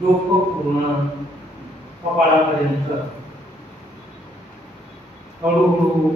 डोकं पूर्ण कपाळापर्यंत, हळूहळू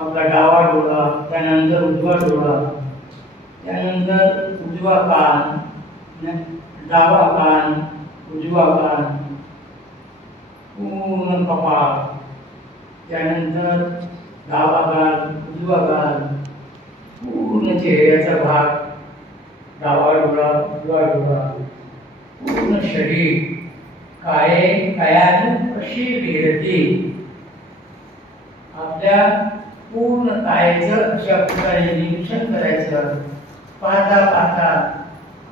आपला डावा डोळा, त्यानंतर उजवा डोळा, त्यानंतर उजवा कान, डावा कान, उजवा कान, पूर्ण कपाळ, त्यानंतर डावा कान, उजवा कान, पूर्ण चेहऱ्याचा भाग, डावा डोळा, उजवा डोळा, पूर्ण शरीर, कायानं कशी विरती, आपल्या पूर्ण कायेचं अशा प्रकारे निरीक्षण करायचं. पाहता पाहता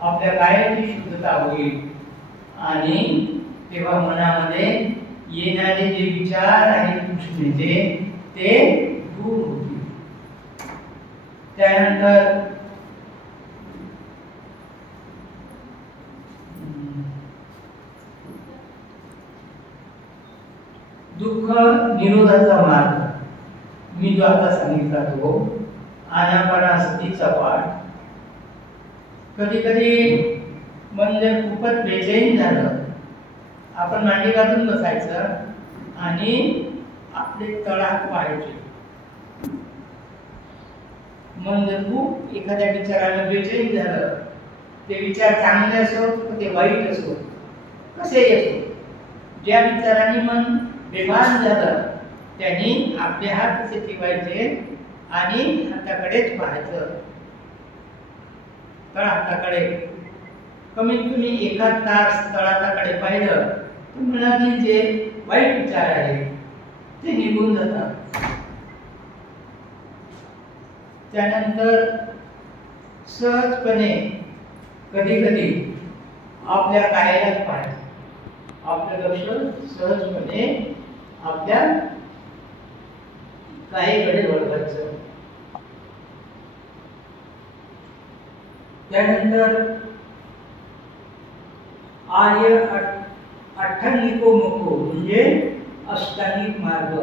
आपल्या कायाची शुद्धता होईल आणि तेव्हा मनामध्ये येणारे जे विचार आहेत कृष्णेचे ते दूर होतील. त्यानंतर दुःख निरोधाचा मार्ग मी जो आता सांगितला तो आनापानासतीचा पाठ. कधी कधी मन जर खूपच बेचैन झालं, आपण मांडी घालून बसायचं आणि आपले तळहात पाहायचे. मन जर खूप एखाद्या विचारानं बेचैन झालं, ते विचार चांगले असो ते वाईट असो, कसेही असो, ज्या विचाराने मन बेभान झालं त्यांनी आपले हात कसे ठेवायचे आणि हाताकडेच पाहायचं, तळहाताकडे. कमीत कमी एखाद तास तळहाताकडे पाहिलं तर मनातील जे वाईट विचार आहेत ते निघून जातात. त्यानंतर सहजपणे कधी कधी आपल्या कायालाच पाहायचं, आपलं लक्ष सहजपणे आपल्या कायेकडे वळवायचं. त्यानंतर आर्य अष्टांगिको म्हणजे अष्टांगिक मार्ग.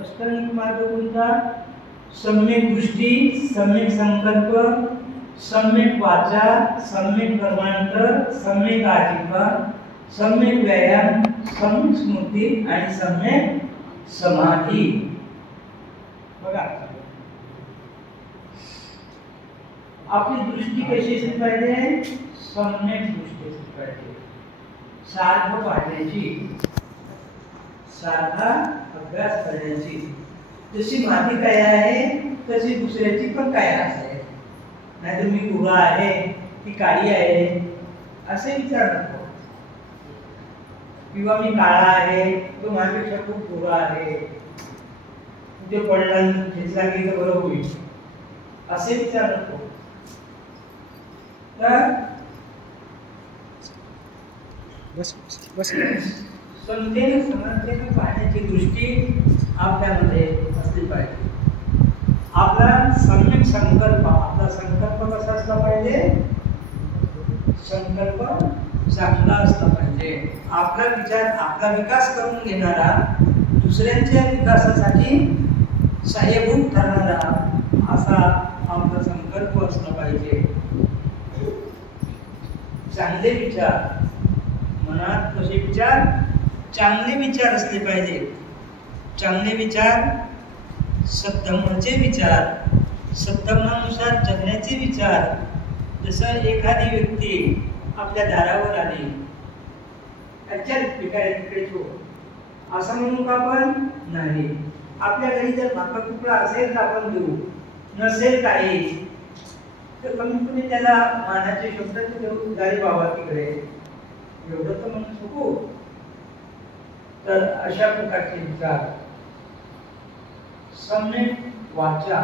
अष्टांगिक मार्ग कोणता? सम्यक दृष्टी, सम्यक संकल्प, सम्यक वाचा, सम्यक कर्मांतर, सम्यक आजीविका, सम्यक व्यायाम, सम्यक स्मृती आणि सम्यक समाधी. बघा, आपली दृष्टी कशी असली पाहिजे? सम्यक दृष्टी असली पाहिजे, सारखं पाहण्याची, सारखा अभ्यास करण्याची. जशी माझी काय आहे तशी दुसऱ्याची पण काय आहे. नाहीतर मी गोरा आहे ती काळी आहे असे विचार नको, किंवा मी काळा आहे तो माझ्यापेक्षा खूप गोरा आहे, ते पडला घेतला की तर बरं होईल असे विचार नको. तर समतेने समानतेने पाहण्याची दृष्टी आपल्यामध्ये असली पाहिजे. आपला सम्यक संकल्प, आपला संकल्प कसा असला पाहिजे? संकल्प चांगला असला पाहिजे. आपला विचार, आपला विकास करून घेणारा, दुसऱ्यांच्या विकासासाठी सहाय्यभूत ठरणारा असा आपला संकल्प असला पाहिजे. चांगले विचार मनात, कसे विचार? चांगले विचार असले पाहिजे. चांगले विचार, सद्धम्माचे विचार, सद्धम्मानुसार जगण्याचे विचार. जसं एखादी व्यक्ती आपल्या दारावर आली, अच्छा तिकडे ठेव असं म्हणू का? आपण नाही. आपल्या घरी जर भाकर तुकडा असेल तर आपण देऊ, नसेल काही तर कमीत कमी त्याला मानाचे शब्द देऊ, गाडी बाबा तिकडे, एवढं तर म्हणू शकू. तर अशा प्रकारचे विचार. सम्यक वाचा,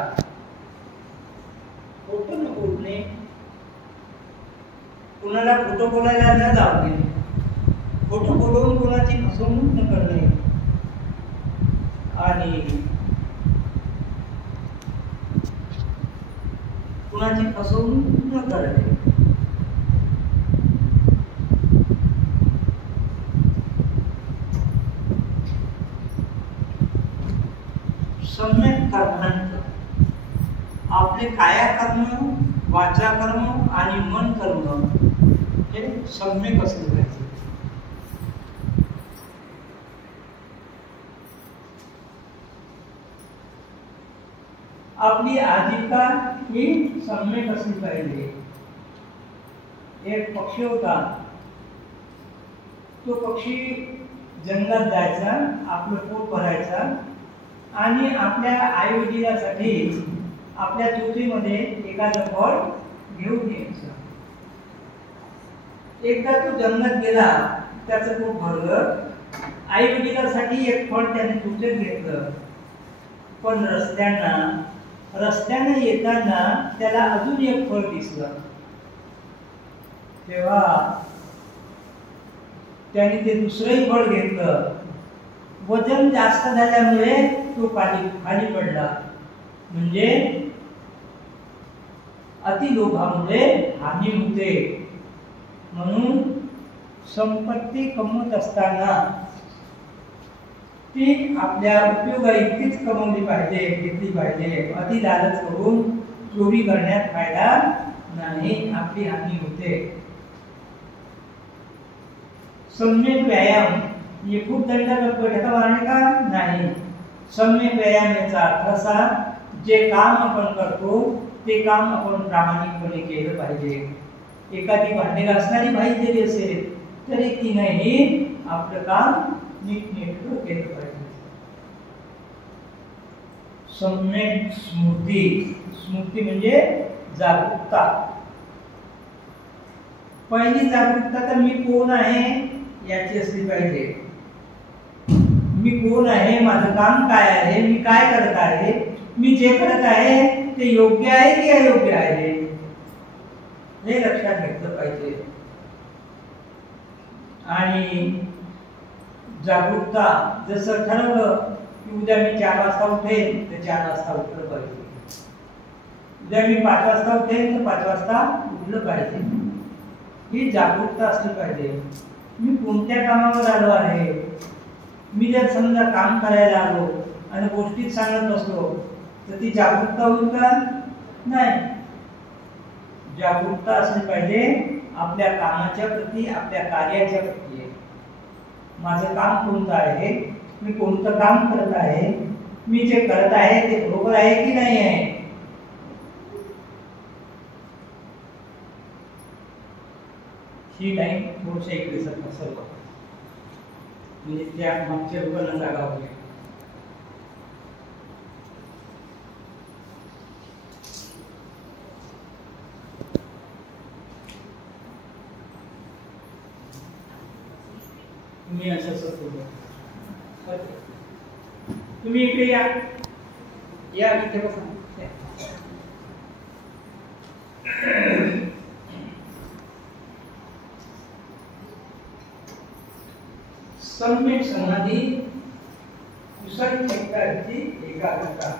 खोटं न बोलणे, कुणाला खोटं बोलायला न लावणे, खोटं बोलवून कोणाची फसवणूक न करणे आणि कुणाची फसवणूक न करणे. सम्यक कर्मांत आपले काया कर्म, वाचा कर्म आणि मन कर्म हे सम्यक असले पाहिजे. आपली आजीविका ही सम्यक असली पाहिजे. एक पक्षी होता, तो पक्षी जंगलात जायचा, आपलं पोट भरायचा आणि आपल्या आई वडिलांसाठी आपल्या चोचीमध्ये एखादं फळ घेऊन यायचं. एकदा तो जंगलात गेला, त्याचं पोट भरलं, आई वडिलांसाठी एक फळ त्याने चोचीत घेतलं, पण रस्त्याने येताना त्याला अजून एक फळ दिसलं. तेव्हा त्याने ते दुसरंही फळ घेतलं. वजन जास्त झाल्यामुळे तो खाली पडला. म्हणजे अतिलोभामुळे हानी होते. म्हणून संपत्ती कमवत असताना ती आपल्या उपयोगा इतकीच कमवली पाहिजे, घेतली पाहिजे. अति लालच करून चोरी करण्यात फायदा नाही, आपली हानी होते. सम्यक व्यायाम ये खूप दंडक मारणे का नाही. सम्यक व्यायाम याचा अर्थ असा, जे काम आपण करतो ते काम आपण प्रामाणिकपणे केलं पाहिजे. एखादी भांडे घासणारी बाई जरी असेल तरी तिनेही आपलं काम नीटनेटकं केलं पाहिजे. सम्यक स्मृती, स्मृती म्हणजे जागरूकता. पहिली जागरूकता तर मी कोण आहे याची असली पाहिजे. मी कोण आहे, माझं काम काय आहे, मी काय करत आहे, मी जे करत आहे ते योग्य आहे की अयोग्य आहे हे लक्षात घेतलं पाहिजे. आणि जागरूकता, जसं ठरवलं की उद्या मी 4 वाजता उठेन तर 4 वाजता उठलं पाहिजे. उद्या मी 5 वाजता उठेन तर 5 वाजता उठलं पाहिजे. ही जागरूकता असली पाहिजे. मी कोणत्या कामावर आलो आहे, मी जर समजा काम करायला आलो आणि गोष्टीत सांगत असलो तर ती जागरूकता होईल का? नाही. जागरूकता असली पाहिजे आपल्या कामाच्या प्रती, आपल्या कार्याच्या प्रती. माझं काम कोणतं आहे, मी कोणतं काम करत आहे, मी जे करत आहे ते बरोबर आहे की नाही आहे. ही लाईन थोडशा इकडे सर्व म्हणजे त्या मागच्या लोकांना जागा होती. तुम्ही असं करतो, तुम्ही इकडे या, इथे बसा. सम्यक समाधी, कुशल चित्ताची एकाग्रता.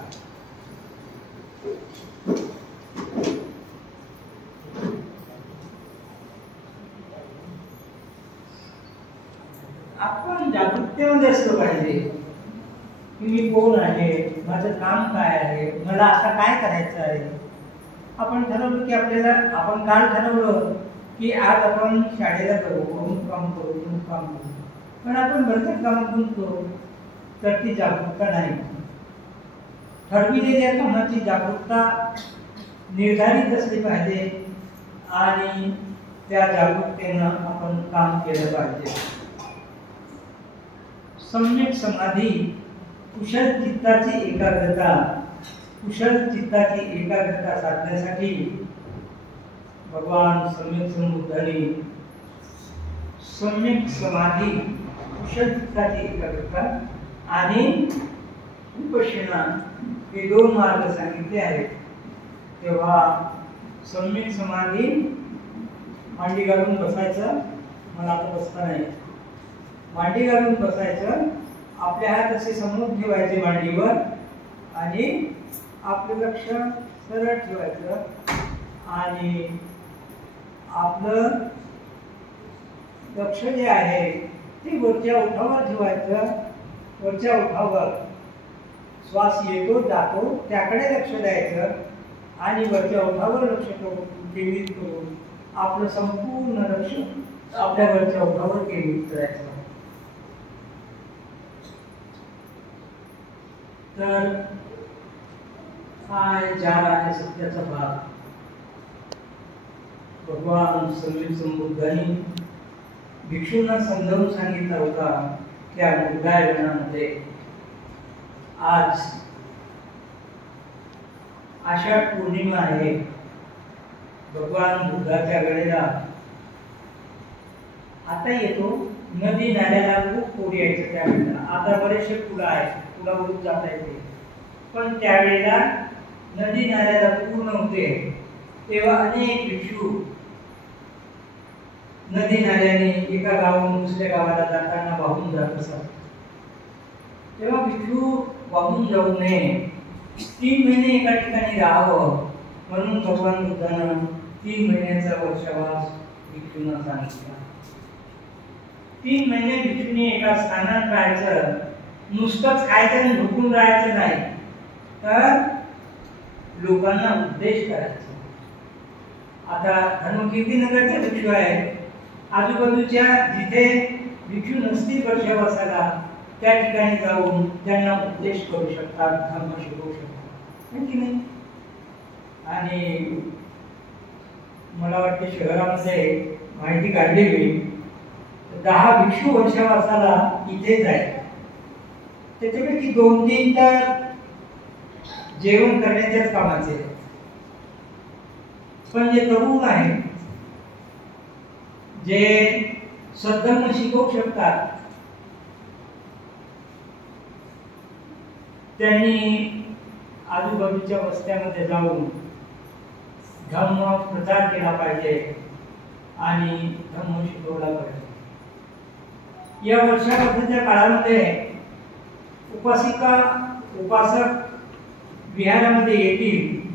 आपण जागरूकतेमध्ये असलं पाहिजे की मी कोण आहे, माझं काम काय आहे, मला आता काय करायचं आहे. आपण ठरवलं की आपण काल ठरवलं की आज आपण शाळेला जाऊ, काम करू, पण आपण भरपूर काम गुंततो, तर ती जागरूकता नाही. ठरविलेल्या कामाची जागरूकता निर्धारित असली पाहिजे आणि त्या जागरूकतेनं आपण काम केलं पाहिजे. सम्यक समाधी, कुशल चित्ताची एकाग्रता. कुशल चित्ताची एकाग्रता साधण्यासाठी भगवान सम्यक संबुद्धांनी सम्यक समाधी, कुशल चित्ताची एकाग्रता आणि विपश्यना हे 2 मार्ग सांगितले आहेत. तेव्हा सम्यक समाधी, मांडी घालून बसायचं, मला आता बसता नाही, मांडी घालून बसायचं, आपले हात असे समोर ठेवायचे मांडीवर आणि आपलं लक्ष सरळ ठेवायचं आणि आपलं लक्ष जे आहे ते वरच्या ओठावर ठेवायचं. वरच्या ओठावर श्वास येतो जातो त्याकडे लक्ष द्यायचं आणि वरच्या ओठावर लक्ष केंद्रित करून आपलं संपूर्ण लक्ष आपल्यावरच्या ओठावर केंद्रित करायचं. तर काय जाल आहे सत्याचा भाग. भगवान संत बुद्धांनी भिक्षूंना समजावून सांगितला होता त्या बुद्धायनामध्ये आज आषाढ पौर्णिमा आहे. भगवान बुद्धाच्या वेळेला आता येतो नदी नाल्याला खूप पूर यायचं त्यावेळेला. आता बरेचसे पुलं आहेत, पुलावरून जाता येते, पण त्यावेळेला नदी नाल्याला पूर नव्हते. तेव्हा अनेक भिक्षू नदी नाल्याने एका गावाहून दुसऱ्या गावाला जाताना वाहून जात असत. तेव्हा भिक्षू वाहून जाऊ नये, 3 महिने एका ठिकाणी राहावं म्हणून भगवान बुद्धानं 3 महिन्याचा वर्षावास भिक्षूंना सांगितला. 3 महिने भिक्षूंनी एका स्थानात राहायचं, नुसतंच खायचं आणि झोपून राहायचं नाही, तर लोकांना उपदेश करायचा. आता धर्मकीर्तीनगरचे भिक्षू आहेत, आजूबाजूच्या जिथे भिक्षू नसतील वर्षावासाला त्या ठिकाणी जाऊन त्यांना उपदेश करू शकतात, धर्म शिकवू शकतात की नाही. आणि मला वाटते शहरामध्ये माहिती काढली मी 10 भिक्षू वर्षावासाला इथे जायचे. त्याच्यापैकी 2-3 तर जेवण करण्याच्याच कामाचे, पण जे तरुण आहेत जे सद्धर्म शिकवू शकतात त्यांनी आजूबाजूच्या वस्त्यामध्ये जाऊन धम्म प्रचार केला पाहिजे आणि धम्म शिकवला पाहिजे. या वर्षापासूनच्या काळामध्ये उपासिका उपासक विहारामध्ये येतील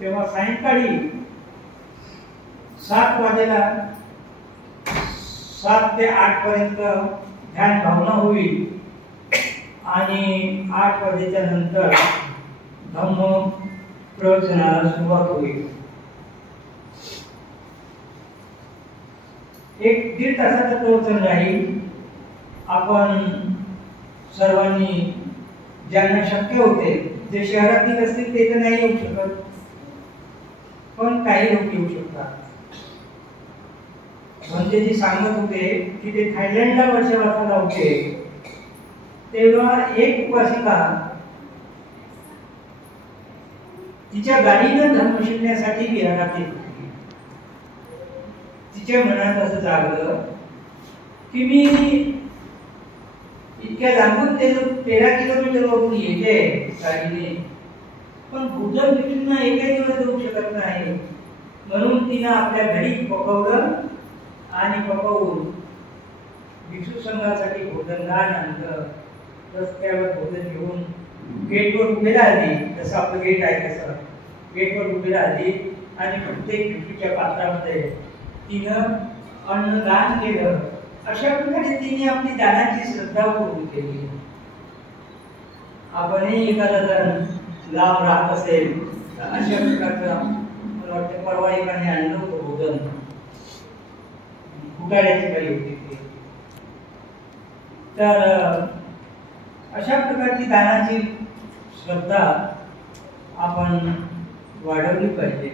तेव्हा सायंकाळी 7 वाजेला 7 ते 8 पर्यंत ध्यान भावना होईल आणि 8 वाजेच्या नंतर धम्म प्रवचनाला सुरुवात होईल. 1-1.5 तासाचं प्रवचन राहील. आपण सर्वांनी ज्यांना शक्य होते, जे शहरातील असतील ते तर नाही येऊ शकत, पण काही लोक येऊ शकतात. म्हणजे जे सांगत होते की ते थायलंडला वर्षावासाला होते, तेव्हा एक उपासिका तिच्या गाडीनं धर्म शिकण्यासाठी विहारात येत होती. तिच्या मनात असं जागलं की मी इतक्या लांबून 13 किलोमीटर वरून येते गाडीने, पण बुद्ध भिक्षूंना एकही दिवस जाऊ शकत नाही. म्हणून तिनं आपल्या घरी पकवलं आणि पकवून भिक्षू संघासाठी भोजनदान आणलं. रस्त्यावर भोजन घेऊन गेटवर उभे राहिली, जसं आपलं गेट आहे तसं गेटवर उभे राहिली आणि प्रत्येक भिक्षूच्या पात्रामध्ये तिनं अन्नदान केलं. अशा प्रकारे तिने आपली दानाची श्रद्धा पूर्ण केली. आपणही एखादा जर लांब राहत असेल तर अशा प्रकारचं मला वाटतं परवा एकाने आणलं होतं भोजन, फुटाळ्याची काही होती ती. तर अशा प्रकारची दानाची श्रद्धा आपण वाढवली पाहिजे.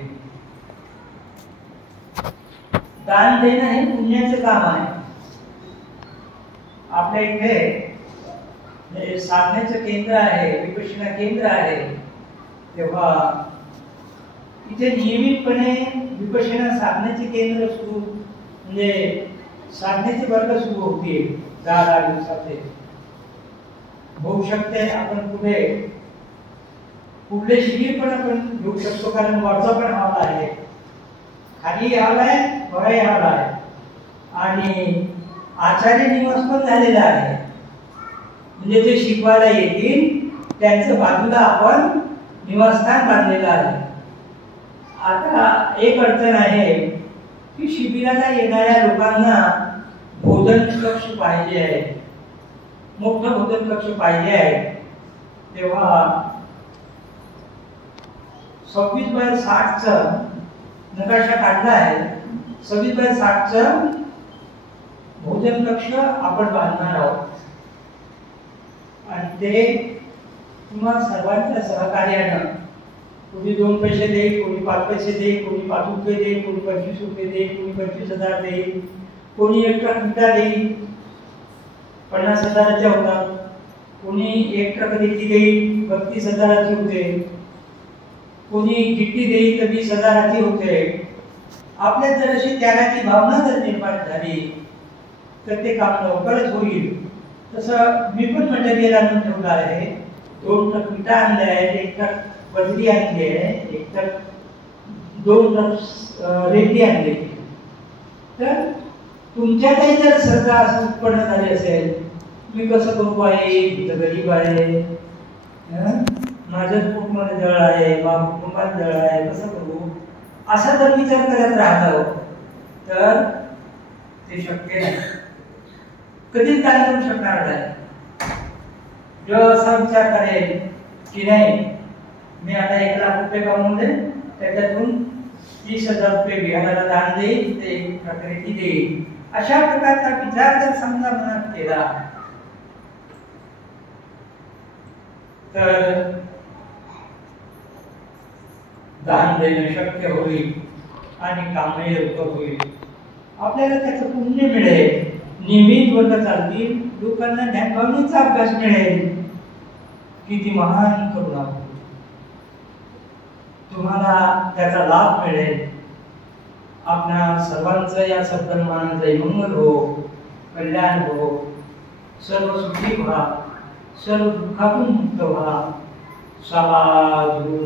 दान देणं हे पुण्याचं काम आहे. आपल्या इथे साधनेचं केंद्र आहे, विपश्यना केंद्र आहे, तेव्हा इथे नियमितपणे विपश्यना साधनेचे केंद्र सुरू म्हणजे साधनेचे वर्ग सुरू होतील 10 दिवसाचे. होऊ शकते आपण पुढले शिबिर पण आपण घेऊ शकतो, कारण वरचा पण हॉल आहे, खाली हॉल आहे, वरही हॉल आहे आणि आचार्य निवास पण झालेला आहे. म्हणजे जे शिकवायला येतील त्यांचं बाजूला आपण निवासस्थान बांधलेलं आहे. आता एक अडचण आहे की शिबिराला येणाऱ्या लोकांना भोजन कक्ष पाहिजे आहे, मोठं भोजन कक्ष पाहिजे आहे. तेव्हा 26 बाय 60चं नकाशा काढला आहे. 26/60चं भोजन कक्ष आपण बांधणार आहोत आणि ते तुम्हा सर्वांच्या सहकार्यानं, कोणी 2 पैसे देईल, कोणी 5 पैसे देईल, कोणी 5 रुपये देईल, कोणी 25 रुपये देईल, कोणी 25,000 देईल, कोणी 1 ट्रक विटा देईल, 50,000च्या होतात, कोणी 1 ट्रक रेती देईल, 32,000ची होते, कोणी गिट्टी देईल तर 20,000ची होते. आपल्यात जर अशी त्यागाची भावना जर निर्माण झाली तर ते काम लवकरच होईल. तसं मी पण मटेरियल आणून ठेवलं आहे. 2 ट्रक विटा आणले आहेत, 1 ट्रक बजरी आणली आहे, 1 ट्रक 2 ट्रक रेती आणली. तर तुमच्यातही जर श्रद्धा असं उत्पन्न झाली असेल, मी कसं करू आहे, मी तर गरीब आहे, माझ्याच कुटुंबात जळ आहे, माझ्या कुटुंबात जळ आहे, कसं करू, असा जर विचार करत राहिलो तर ते शक्य नाही, कधीच दान करू शकणार नाही. जो असा विचार करेल की नाही मी आता 1 लाख रुपये कमवले, त्याच्यातून 30,000 रुपये बिहाराला दान देईल, ते 1 ट्रक रेती देईल, अशा प्रकारचा विचार जर समजा मनात केला तर दान देणं शक्य होईल आणि कामही लवकर होईल. आपल्याला त्याचं पुण्य मिळेल, नियमित वर्ग चालतील, लोकांना ज्ञानभावनेचा अभ्यास मिळेल. किती महान करुणा, तुम्हाला त्याचा लाभ मिळेल. आपल्या सर्वांचं या सत्कर्मांचं मंगल हो, कल्याण हो, सर्व सुखी व्हा, सर्व दुःखातून मुक्त व्हा. साधू